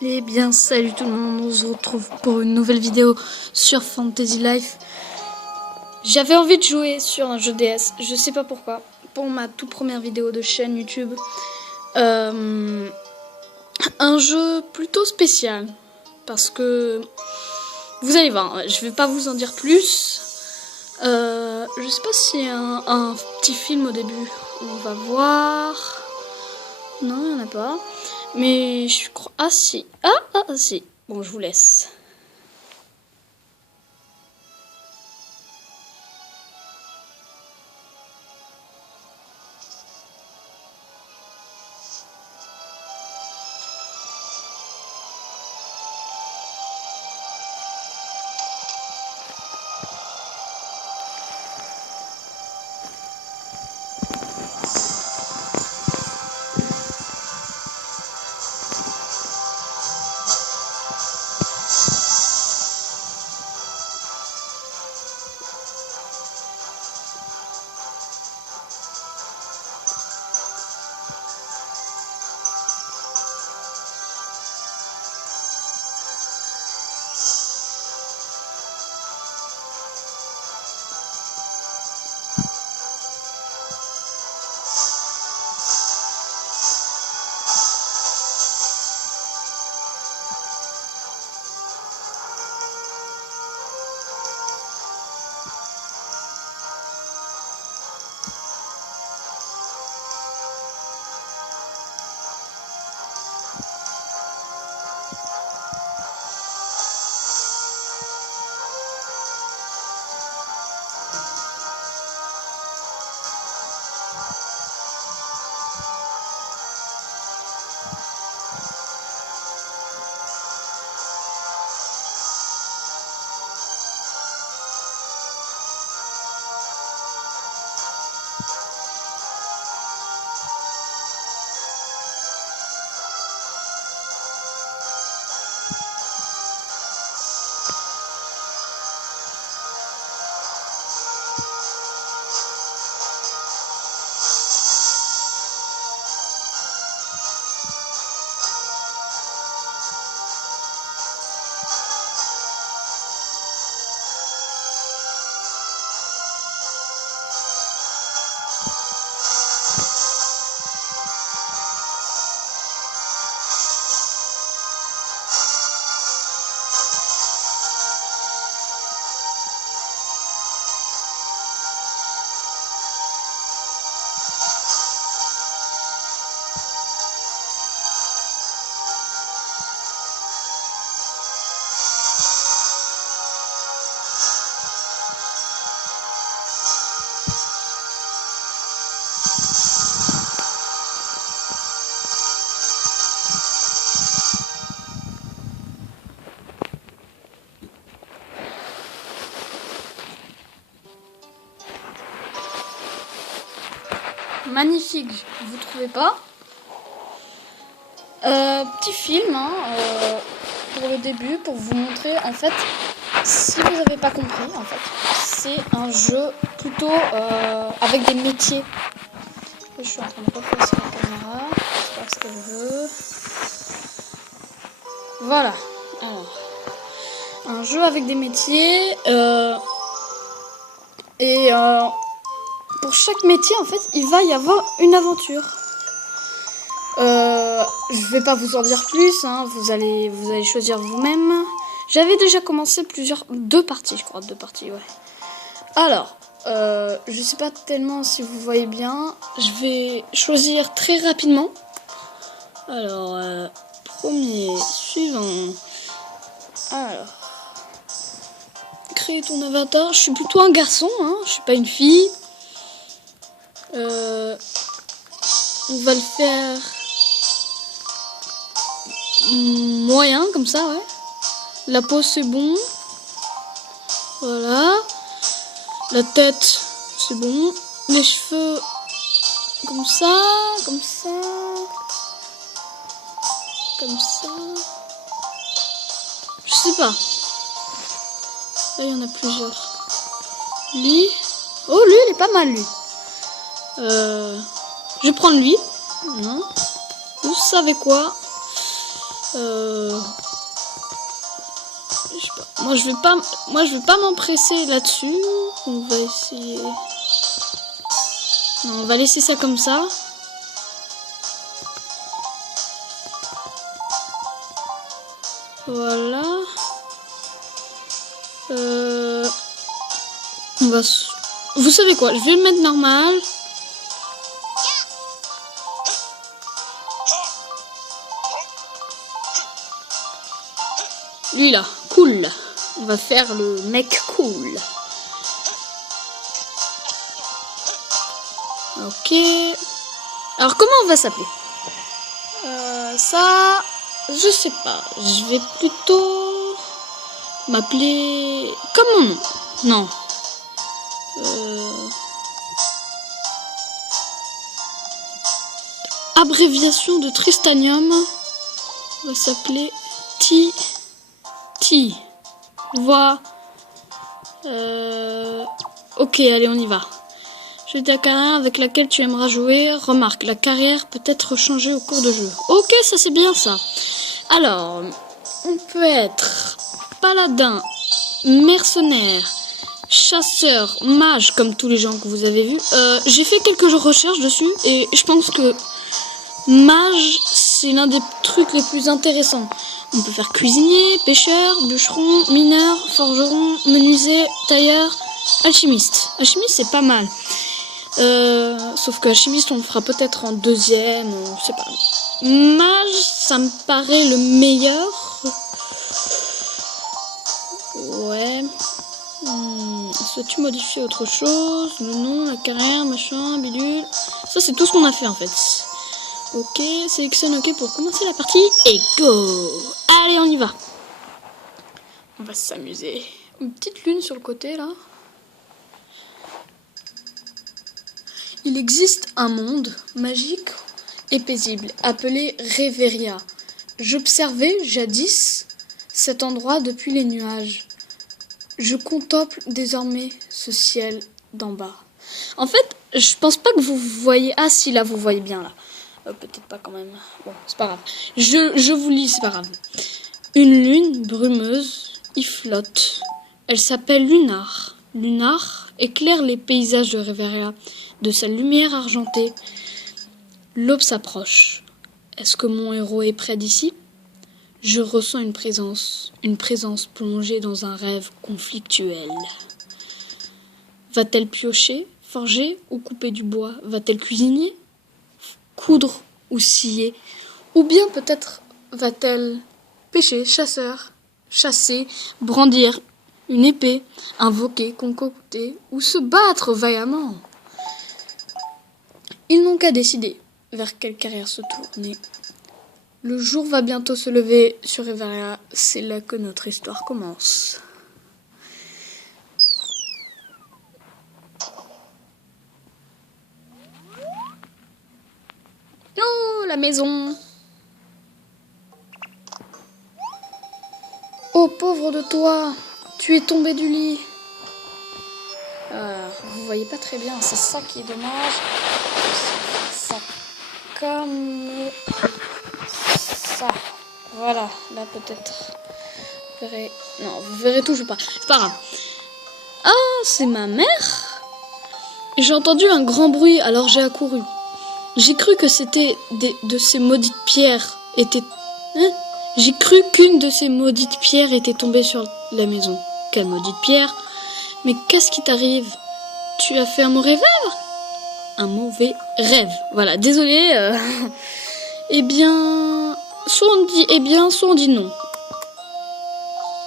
Eh bien, salut tout le monde, on se retrouve pour une nouvelle vidéo sur Fantasy Life. J'avais envie de jouer sur un jeu DS, je sais pas pourquoi, pour ma toute première vidéo de chaîne YouTube. Un jeu plutôt spécial, parce que vous allez voir, je vais pas vous en dire plus. Je sais pas s'il y a un petit film au début, on va voir. Non, il n'y en a pas. Mais je crois... Ah si. Ah si. Bon, je vous laisse. Magnifique, vous trouvez pas? Petit film, hein, pour le début, pour vous montrer, en fait, si vous n'avez pas compris, en fait, c'est un jeu plutôt avec des métiers. Je suis en train de replacer la caméra, c'est pas ce que je veux. Voilà, alors, un jeu avec des métiers, et pour chaque métier, en fait, il va y avoir une aventure. Je vais pas vous en dire plus, hein, vous allez choisir vous-même. J'avais déjà commencé deux parties, je crois, ouais. Alors, je sais pas tellement si vous voyez bien. Je vais choisir très rapidement. Alors, premier, suivant. Alors, créer ton avatar. Je suis plutôt un garçon, hein, je suis pas une fille. On va le faire moyen, comme ça, ouais. La pose, c'est bon. Voilà. La tête, c'est bon. Les cheveux, comme ça, comme ça. Comme ça. Je sais pas. Là, il y en a plusieurs. Lui. Oh, lui, il est pas mal, lui. Je vais prendre lui. Non. Vous savez quoi? Je sais pas. Moi, je vais pas m'empresser là-dessus. On va essayer. Non, on va laisser ça comme ça. Voilà. On va. Vous savez quoi? Je vais le mettre normal. Lui là, cool. On va faire le mec cool. Ok. Alors comment on va s'appeler? Ça, je sais pas. Je vais plutôt m'appeler comme mon nom. Non. Abréviation de Tristanium. On va s'appeler T. Voix. Ok, allez, on y va. Je dis la carrière avec laquelle tu aimeras jouer. Remarque, la carrière peut être changée au cours de jeu. Ok, ça c'est bien ça. Alors, on peut être paladin, mercenaire, chasseur, mage, comme tous les gens que vous avez vus. J'ai fait quelques recherches dessus et je pense que mage, c'est l'un des trucs les plus intéressants. On peut faire cuisinier, pêcheur, bûcheron, mineur, forgeron, menuisier, tailleur, alchimiste. Alchimiste, c'est pas mal. Sauf que alchimiste, on le fera peut-être en deuxième, je sais pas. Mage, ça me paraît le meilleur. Ouais. Souhaites-tu modifier autre chose? Le nom, la carrière, machin, bidule. Ça, c'est tout ce qu'on a fait en fait. Ok, sélectionne OK pour commencer la partie et go! Allez, on y va. On va s'amuser. Une petite lune sur le côté là. Il existe un monde magique et paisible appelé Reveria. J'observais jadis cet endroit depuis les nuages. Je contemple désormais ce ciel d'en bas. En fait, je pense pas que vous voyez... Ah si, là vous voyez bien là. Peut-être pas quand même. Bon, c'est pas grave. Je vous lis, c'est pas grave. Une lune brumeuse y flotte. Elle s'appelle Lunar. Lunar éclaire les paysages de Reveria. De sa lumière argentée, l'aube s'approche. Est-ce que mon héros est près d'ici? Je ressens une présence plongée dans un rêve conflictuel. Va-t-elle piocher, forger ou couper du bois? Va-t-elle cuisiner, coudre ou scier? Ou bien peut-être va-t-elle pêcher, chasser, brandir une épée, invoquer, concocter ou se battre vaillamment? Ils n'ont qu'à décider vers quelle carrière se tourner. Le jour va bientôt se lever sur Reveria. C'est là que notre histoire commence. Oh, la maison! Oh, pauvre de toi! Tu es tombé du lit. Vous voyez pas très bien, c'est ça qui est dommage. Ça comme ça. Voilà, là peut-être. Vous verrez. Non, vous verrez toujours pas. C'est pas grave. Ah, c'est ma mère. J'ai entendu un grand bruit, alors j'ai accouru. J'ai cru que c'était de ces maudites pierres étaient. Hein? J'ai cru qu'une de ces maudites pierres était tombée sur la maison. Quelle maudite pierre? Mais qu'est-ce qui t'arrive? Tu as fait un mauvais rêve? Un mauvais rêve. Voilà, désolé. Eh bien, soit on dit eh bien, soit on dit non.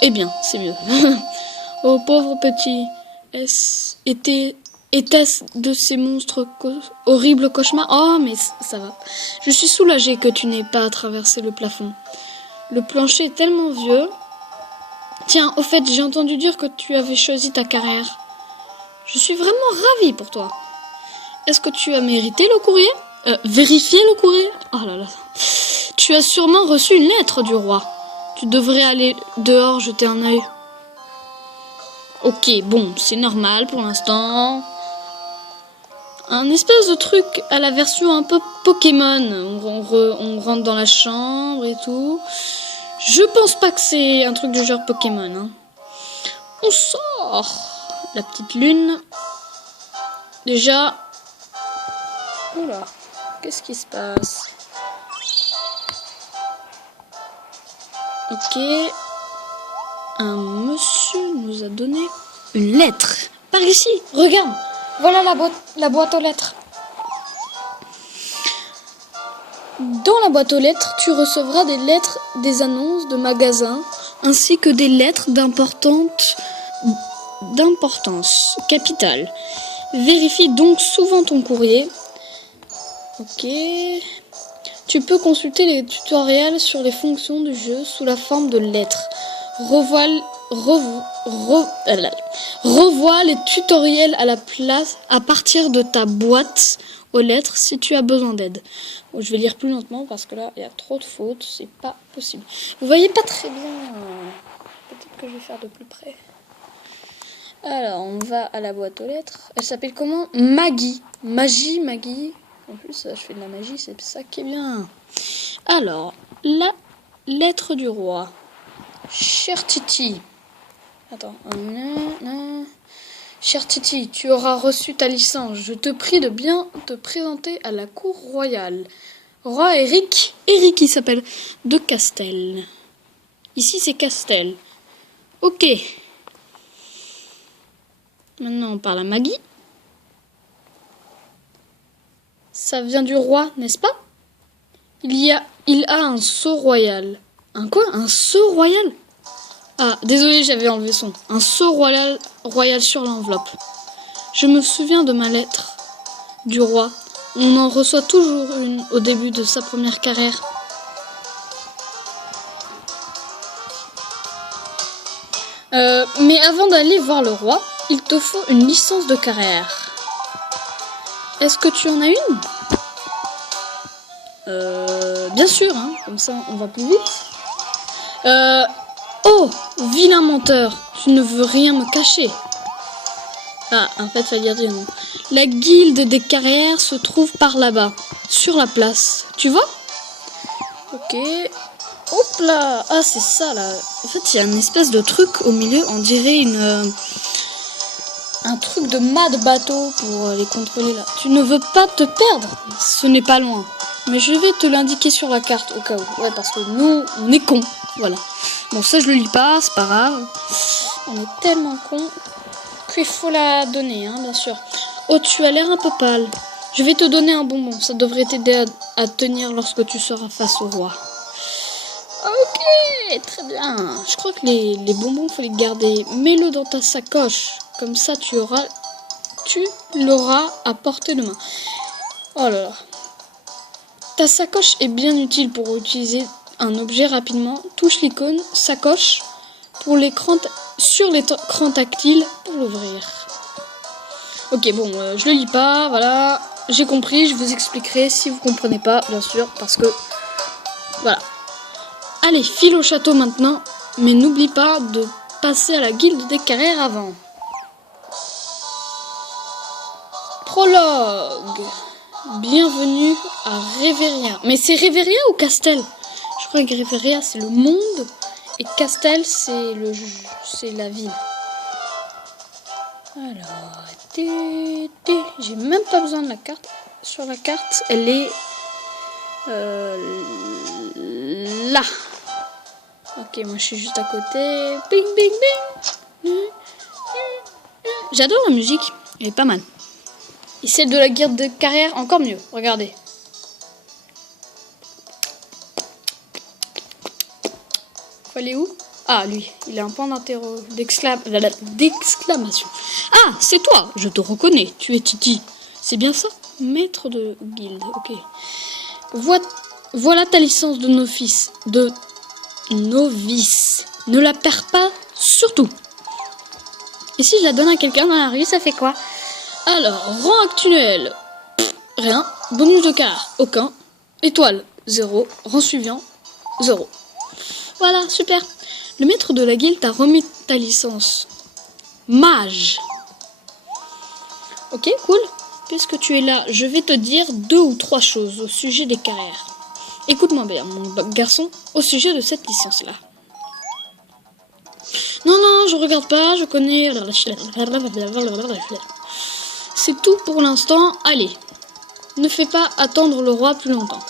Eh bien, c'est mieux. Oh pauvre petit, était-ce de ces monstres horribles cauchemars? Oh, mais ça va. Je suis soulagée que tu n'aies pas traversé le plafond. Le plancher est tellement vieux. Tiens, au fait, j'ai entendu dire que tu avais choisi ta carrière. Je suis vraiment ravie pour toi. Est-ce que tu as mérité le courrier? Vérifier le courrier? Oh là là. Tu as sûrement reçu une lettre du roi. Tu devrais aller dehors jeter un œil. Ok, bon, c'est normal pour l'instant. un espèce de truc à la version un peu Pokémon. On rentre dans la chambre et tout. Je pense pas que c'est un truc du genre Pokémon. Hein. On sort la petite lune. Déjà... Oula, qu'est-ce qui se passe? Ok. Un monsieur nous a donné une lettre. Par ici, regarde. Voilà la boîte aux lettres. Dans la boîte aux lettres, tu recevras des lettres, des annonces de magasins, ainsi que des lettres d'importance capitale. Vérifie donc souvent ton courrier. Ok. Tu peux consulter les tutoriels sur les fonctions du jeu sous la forme de lettres. Revois les tutoriels à partir de ta boîte aux lettres si tu as besoin d'aide. Bon, je vais lire plus lentement parce que là il y a trop de fautes, c'est pas possible. Vous voyez pas très bien. Peut-être que je vais faire de plus près. Alors on va à la boîte aux lettres. Elle s'appelle comment? Maggie. Maggie. En plus je fais de la magie, c'est ça qui est bien. Alors la lettre du roi. Cher Titi. Attends. Cher Titi, tu auras reçu ta licence. Je te prie de bien te présenter à la cour royale. Roi Eric il s'appelle, de Castel. Ici, c'est Castel. Ok. Maintenant, on parle à Maggie. Ça vient du roi, n'est-ce pas? Il a un sceau royal. Un quoi? Un sceau royal? Ah, désolé, j'avais enlevé son. Un sceau royal sur l'enveloppe. Je me souviens de ma lettre du roi. On en reçoit toujours une au début de sa première carrière. Mais avant d'aller voir le roi, il te faut une licence de carrière. Est-ce que tu en as une? Bien sûr, hein, comme ça on va plus vite. Oh, vilain menteur, tu ne veux rien me cacher. Ah, en fait, fallait dire non. La guilde des carrières se trouve par là-bas, sur la place. Tu vois? Ok. Hop là. Ah, c'est ça, là. En fait, il y a une espèce de truc au milieu. On dirait un truc de mad bateau pour les contrôler, là. Tu ne veux pas te perdre? Ce n'est pas loin. Mais je vais te l'indiquer sur la carte, au cas où. Ouais, parce que nous, on est cons. Voilà. Bon, ça, je le lis pas, c'est pas grave. On est tellement cons qu'il faut la donner, hein, bien sûr. Oh, tu as l'air un peu pâle. Je vais te donner un bonbon. Ça devrait t'aider à tenir lorsque tu seras face au roi. Ok, très bien. Je crois que les bonbons, faut les garder. Mets-le dans ta sacoche. Comme ça, tu l'auras à portée de main. Oh là là. Ta sacoche est bien utile pour utiliser un objet rapidement. Touche l'icône sacoche sur l'écran tactile pour l'ouvrir. Ok, bon, je le lis pas, voilà. J'ai compris, je vous expliquerai si vous comprenez pas, bien sûr, parce que... Voilà. Allez, file au château maintenant, mais n'oublie pas de passer à la guilde des carrières avant. Prologue. Bienvenue à Reveria. Mais c'est Reveria ou Castel? Je crois que Reveria c'est le monde et Castel c'est la ville. Alors, j'ai même pas besoin de la carte. Sur la carte, elle est là. Ok, moi je suis juste à côté. Bing bing bing. J'adore la musique, elle est pas mal. Et celle de la guilde de carrière, encore mieux. Regardez. Faut aller où? Ah, lui, il a un point d'exclamation. Ah, c'est toi, je te reconnais. Tu es Titi. C'est bien ça? Maître de guilde, ok. Voilà ta licence de novice. Ne la perds pas, surtout. Et si je la donne à quelqu'un dans la rue, ça fait quoi? Alors, rang actuel, rien. Bonus de quart, aucun. Étoile, 0. Rang suivant, 0. Voilà, super. Le maître de la guilde t'a remis ta licence. Mage. Ok, cool. puisque tu es là, je vais te dire 2 ou 3 choses au sujet des carrières. Écoute-moi bien, mon garçon, au sujet de cette licence-là. Non, non, je regarde pas, je connais... C'est tout pour l'instant, allez. Ne fais pas attendre le roi plus longtemps.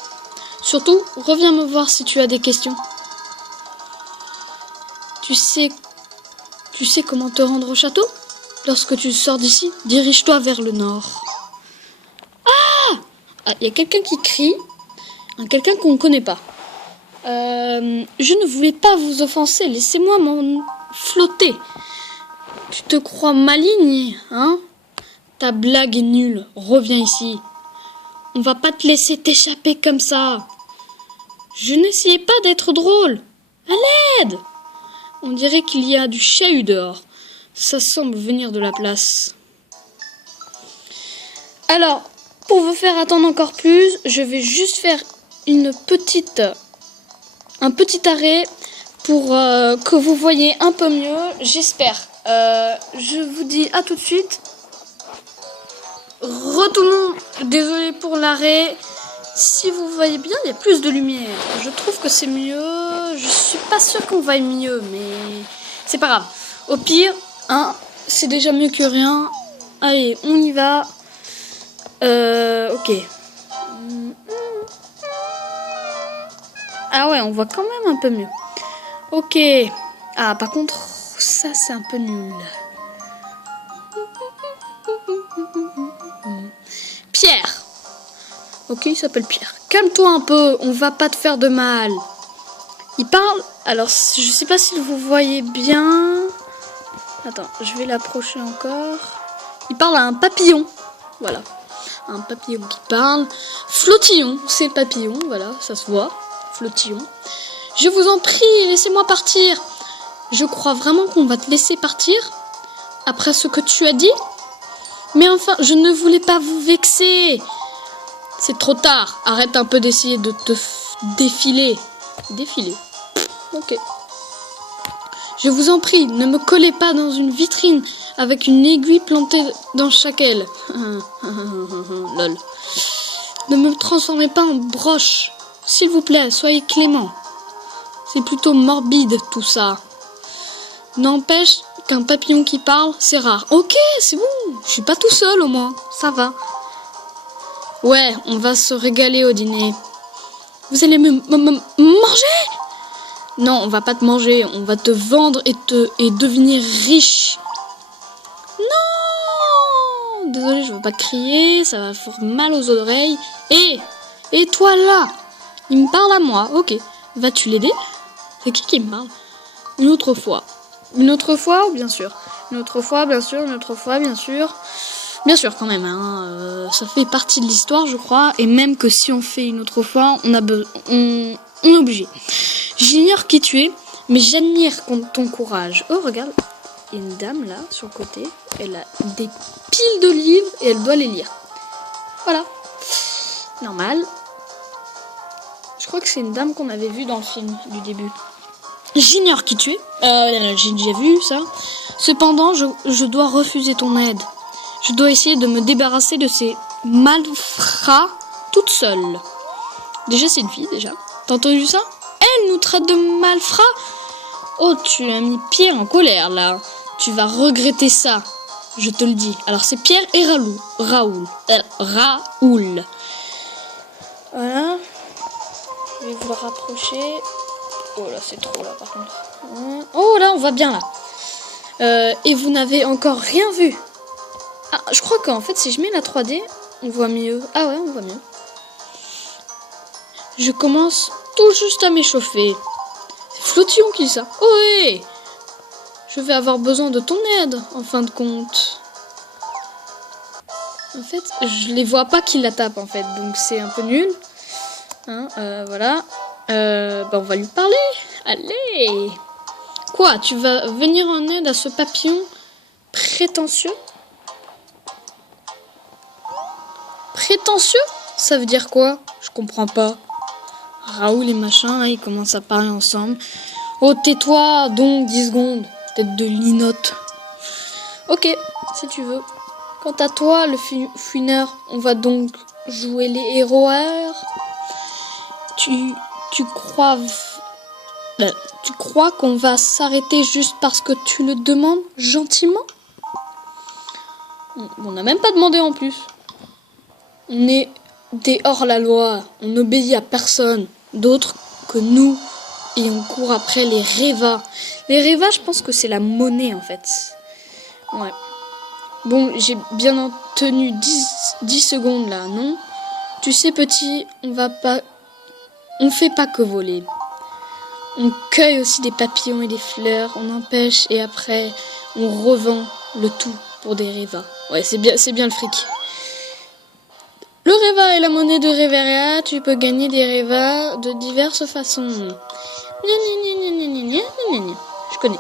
Surtout, reviens me voir si tu as des questions. Tu sais comment te rendre au château? Lorsque tu sors d'ici, dirige-toi vers le nord. Ah, il y a quelqu'un qui crie. Quelqu'un qu'on ne connaît pas. Je ne voulais pas vous offenser. Laissez-moi m'en flotter. Tu te crois maligne, hein? Ta blague est nulle. Reviens ici. On va pas te laisser t'échapper comme ça. Je n'essayais pas d'être drôle. À l'aide! On dirait qu'il y a du chahut dehors. Ça semble venir de la place. Alors, pour vous faire attendre encore plus, je vais juste faire un petit arrêt pour que vous voyez un peu mieux, j'espère. Je vous dis à tout de suite. Retournons, désolé pour l'arrêt. Si vous voyez bien, il y a plus de lumière. Je trouve que c'est mieux. Je suis pas sûre qu'on vaille mieux, mais c'est pas grave. Au pire, hein, c'est déjà mieux que rien. Allez, on y va. Ok. Ah ouais, on voit quand même un peu mieux. Ok. Ah, par contre, ça c'est un peu nul. Pierre. Ok, il s'appelle Pierre. Calme-toi un peu, on va pas te faire de mal. Il parle... Alors, je sais pas si vous voyez bien... Attends, je vais l'approcher encore. Il parle à un papillon. Voilà. Un papillon qui parle. Flottillon, c'est le papillon, voilà, ça se voit. Flottillon. Je vous en prie, laissez-moi partir. Je crois vraiment qu'on va te laisser partir après ce que tu as dit. Mais enfin, je ne voulais pas vous vexer. C'est trop tard. Arrête un peu d'essayer de te défiler. Défiler. Ok. Je vous en prie, ne me collez pas dans une vitrine avec une aiguille plantée dans chaque aile. Lol. Ne me transformez pas en broche. S'il vous plaît, soyez clément. C'est plutôt morbide tout ça. N'empêche qu'un papillon qui parle, c'est rare. Ok, c'est bon. Je suis pas tout seul au moins. Ça va. Ouais, on va se régaler au dîner. Vous allez me manger? Non, on va pas te manger. On va te vendre et devenir riche. Non! Désolée, je veux pas crier. Ça va faire mal aux oreilles. Et toi là? Il me parle à moi. Ok. Vas-tu l'aider? C'est qui me parle? Une autre fois. Une autre fois, bien sûr. Une autre fois, bien sûr. Une autre fois, bien sûr. Bien sûr, quand même. Hein. Ça fait partie de l'histoire, je crois. Et même que si on fait une autre fois, on est obligé. J'ignore qui tu es, mais j'admire ton courage. Oh, regarde. Il y a une dame là, sur le côté. Elle a des piles de livres et elle doit les lire. Voilà. Normal. Je crois que c'est une dame qu'on avait vue dans le film du début. J'ignore qui tu es. J'ai déjà vu ça. Cependant, je dois refuser ton aide. Je dois essayer de me débarrasser de ces malfrats toute seule. Déjà, c'est une fille, déjà. T'as entendu ça? Elle nous traite de malfrats? Oh, tu as mis Pierre en colère, là. Tu vas regretter ça. Je te le dis. Alors, c'est Pierre et Raoul. Voilà. Je vais vous le rapprocher. Oh là, c'est trop là, par contre. Oh là, on va bien là. Et vous n'avez encore rien vu. Ah, je crois qu'en fait, si je mets la 3D, on voit mieux. Ah ouais, on voit mieux. Je commence tout juste à m'échauffer. C'est Flottillon qui dit ça. Oh ouais! Je vais avoir besoin de ton aide, en fin de compte. En fait, je les vois pas qui la tapent, en fait. Donc, c'est un peu nul. Hein, voilà. On va lui parler. Allez! Quoi? Tu vas venir en aide à ce papillon prétentieux? Prétentieux? Ça veut dire quoi? Je comprends pas. Raoul et machin, ils commencent à parler ensemble. Oh, tais-toi donc 10 secondes. Tête de linotte. Ok, si tu veux. Quant à toi, le fouineur, on va donc jouer les héroïnes. Tu crois... Tu crois qu'on va s'arrêter juste parce que tu le demandes gentiment? On n'a même pas demandé en plus. On est des hors-la-loi. On n'obéit à personne d'autre que nous. Et on court après les Reva. Les Reva, je pense que c'est la monnaie en fait. Ouais. Bon, j'ai bien tenu 10 secondes là, non? Tu sais petit, on fait pas que voler. On cueille aussi des papillons et des fleurs, on en pêche et après on revend le tout pour des Reva. Ouais, c'est bien le fric. Le Reva est la monnaie de Reveria, tu peux gagner des Reva de diverses façons. Je connais.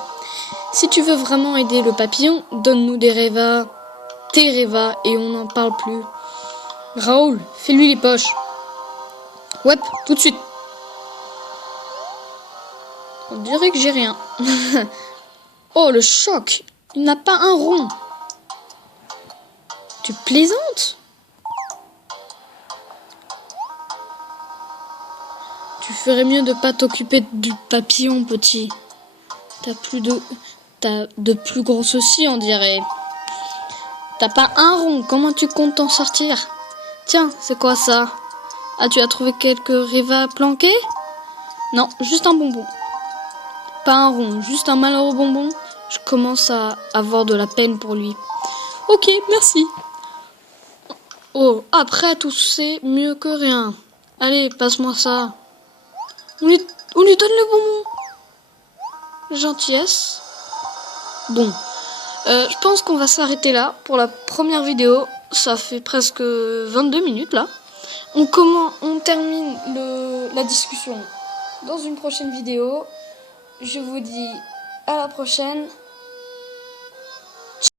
Si tu veux vraiment aider le papillon, donne-nous des Reva, tes Reva et on n'en parle plus. Raoul, fais-lui les poches. Ouais, tout de suite. On dirait que j'ai rien. Oh, le choc! Il n'a pas un rond. Tu plaisantes? Tu ferais mieux de pas t'occuper du papillon, petit. T'as de plus gros soucis, on dirait. T'as pas un rond. Comment tu comptes t'en sortir? Tiens, c'est quoi ça? Ah, tu as trouvé quelques Reva planqués? Non, juste un bonbon. Pas un rond, juste un malheureux bonbon. Je commence à avoir de la peine pour lui. Ok, merci. Oh, après tout, c'est mieux que rien. Allez, passe-moi ça. On lui donne le bonbon. Gentillesse. Bon, je pense qu'on va s'arrêter là pour la première vidéo. Ça fait presque 22 minutes là. On termine la discussion dans une prochaine vidéo. Je vous dis à la prochaine.